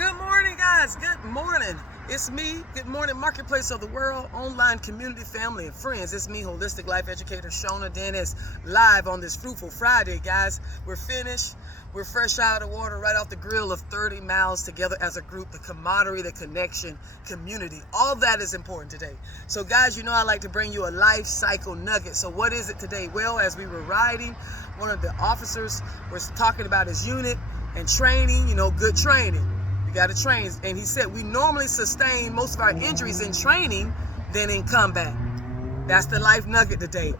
Good morning, guys. Good morning. It's me. Good morning, Marketplace of the World, online community, family, and friends. It's me, Holistic Life Educator Shona Dennis, live on this Fruitful Friday, guys. We're finished. We're fresh out of the water, right off the grill of 30 miles together as a group, the camaraderie, the connection, community. All that is important today. So, guys, you know I like to bring you a life cycle nugget. So what is it today? Well, as we were riding, one of the officers was talking about his unit and training, good training. You got to train. And he said we normally sustain most of our injuries in training than in combat. That's the life nugget today.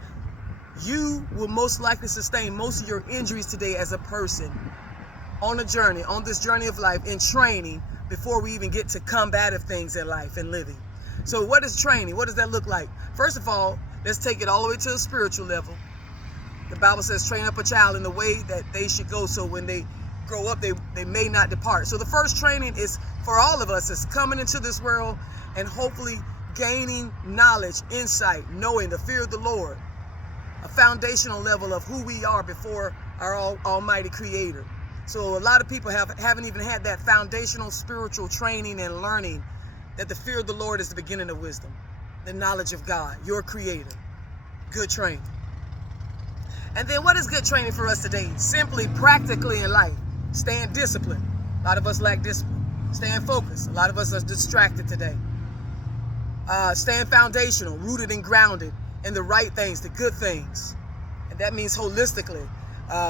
You will most likely sustain most of your injuries today as a person on this journey of life in training before we even get to combative things in life and living. So what is training? What does that look like? First of all, let's take it all the way to a spiritual level. The Bible says train up a child in the way that they should go, so when they grow up, they may not depart. So the first training is for all of us is coming into this world and hopefully gaining knowledge, insight, knowing the fear of the Lord, a foundational level of who we are before our almighty creator. So a lot of people haven't even had that foundational spiritual training and learning that the fear of the Lord is the beginning of wisdom, the knowledge of God, your creator. Good training. And then what is good training for us today? Simply practically in life. Staying disciplined. A lot of us lack discipline. Staying focused. A lot of us are distracted today. Staying foundational, rooted and grounded in the right things, the good things. And that means holistically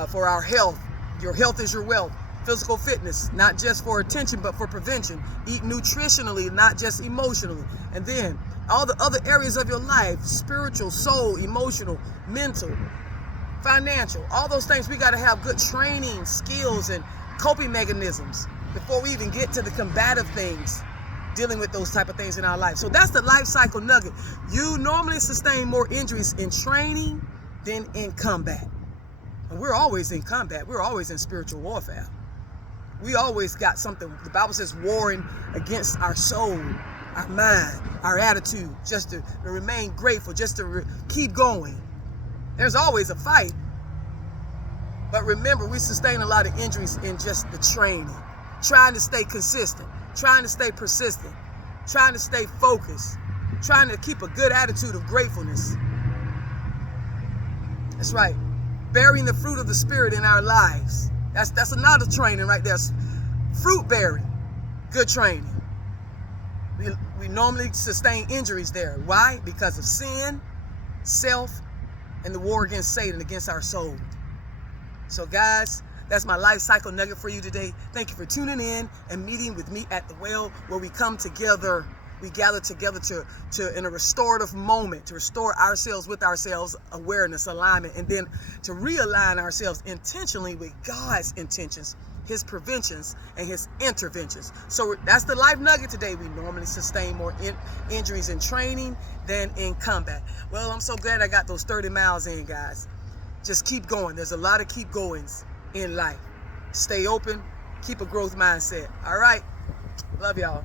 for our health. Your health is your wealth. Physical fitness, not just for attention, but for prevention. Eat nutritionally, not just emotionally. And then all the other areas of your life, spiritual, soul, emotional, mental, financial, all those things, we got to have good training, skills, and coping mechanisms before we even get to the combative things, dealing with those type of things in our life. So that's the life cycle nugget. You normally sustain more injuries in training than in combat. And we're always in combat. We're always in spiritual warfare. We always got something. The Bible says warring against our soul, our mind, our attitude, just to remain grateful, just to keep going. There's always a fight. But remember, we sustain a lot of injuries in just the training. Trying to stay consistent, trying to stay persistent, trying to stay focused, trying to keep a good attitude of gratefulness. That's right. Bearing the fruit of the Spirit in our lives. That's another training right there. Fruit bearing. Good training. We normally sustain injuries there. Why? Because of sin, self, and the war against Satan, against our soul. So guys, that's my life cycle nugget for you today. Thank you for tuning in and meeting with me at the well, where we come together, we gather together to in a restorative moment, to restore ourselves with ourselves, awareness, alignment, and then to realign ourselves intentionally with God's intentions, his preventions, and his interventions. So that's the life nugget today. We normally sustain more injuries in training than in combat. Well, I'm so glad I got those 30 miles in, guys. Just keep going. There's a lot of keep goings in life. Stay open. Keep a growth mindset. All right. Love y'all.